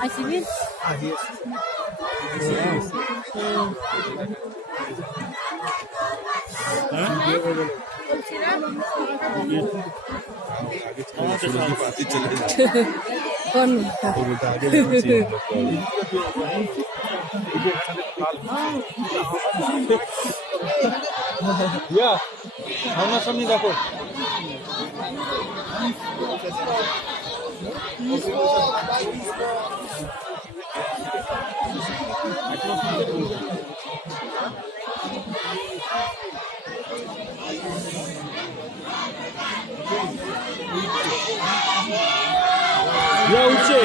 Asimil. Ah, yes. कौन সামনে দেখো উঠছে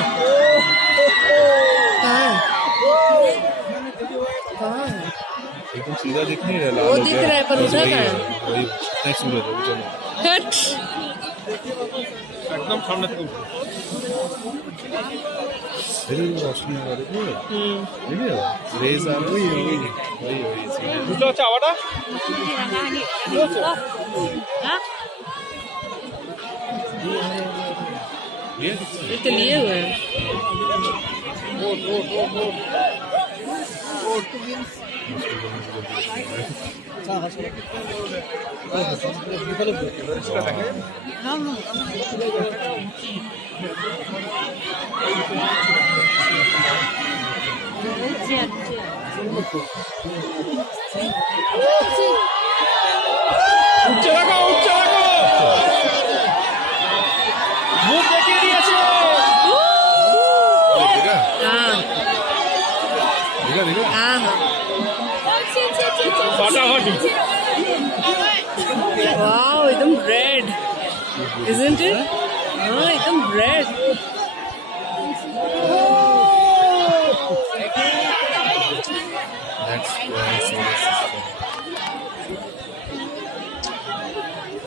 एकदम सीधा दिख नहीं रहा वो दिख रहा है पर उधर का है वही नहीं सूरज है चलो हट एकदम सामने तक इधर रोशनी आ रही है ये रेज आ रही है वही दूसरा चावड़ा ये तो लिए हुए हैं উচ্চ রাখো মুখ দেখিয়ে দিয়েছে हाँ हाँ ফাটাফাটি वाओ एकदम रेड isn't it हाँ एकदम रेड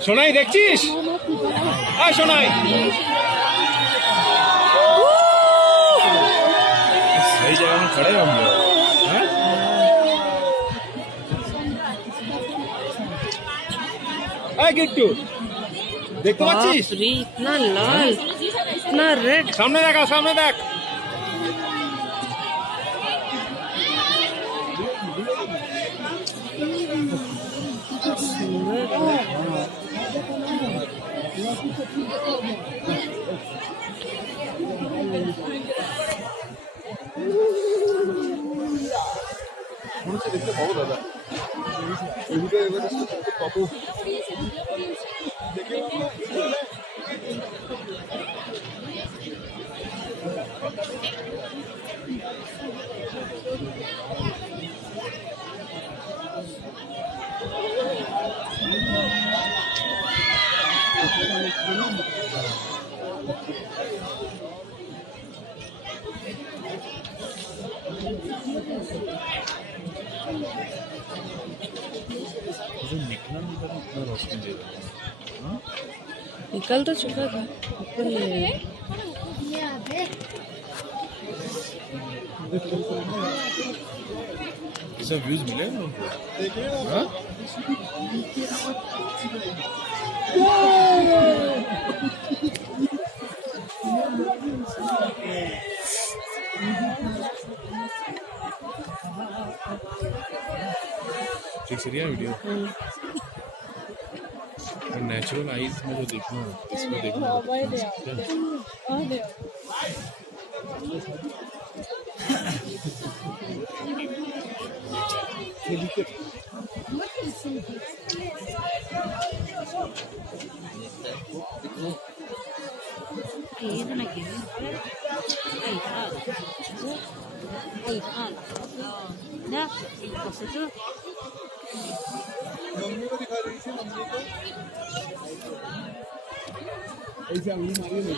সোনাই দেখছিস আয় সোনাই सही जगह में खड़े हम लोग हैं गिट्टू देखते पाচ্ছিস बाप रे इतना लाल इतना रेड सामने देख দেখতে পাবো দাদা পাবো দেখে निकल तो चुका था ऊपर ही है ऐसा व्यूज मिले हाँ ठीक से रिया वीडियो नेचुरल आईज में जो देखना हो इसको देखना हो मम्मी को दिखा रही थी मम्मी को ऐसे अंगली मारिए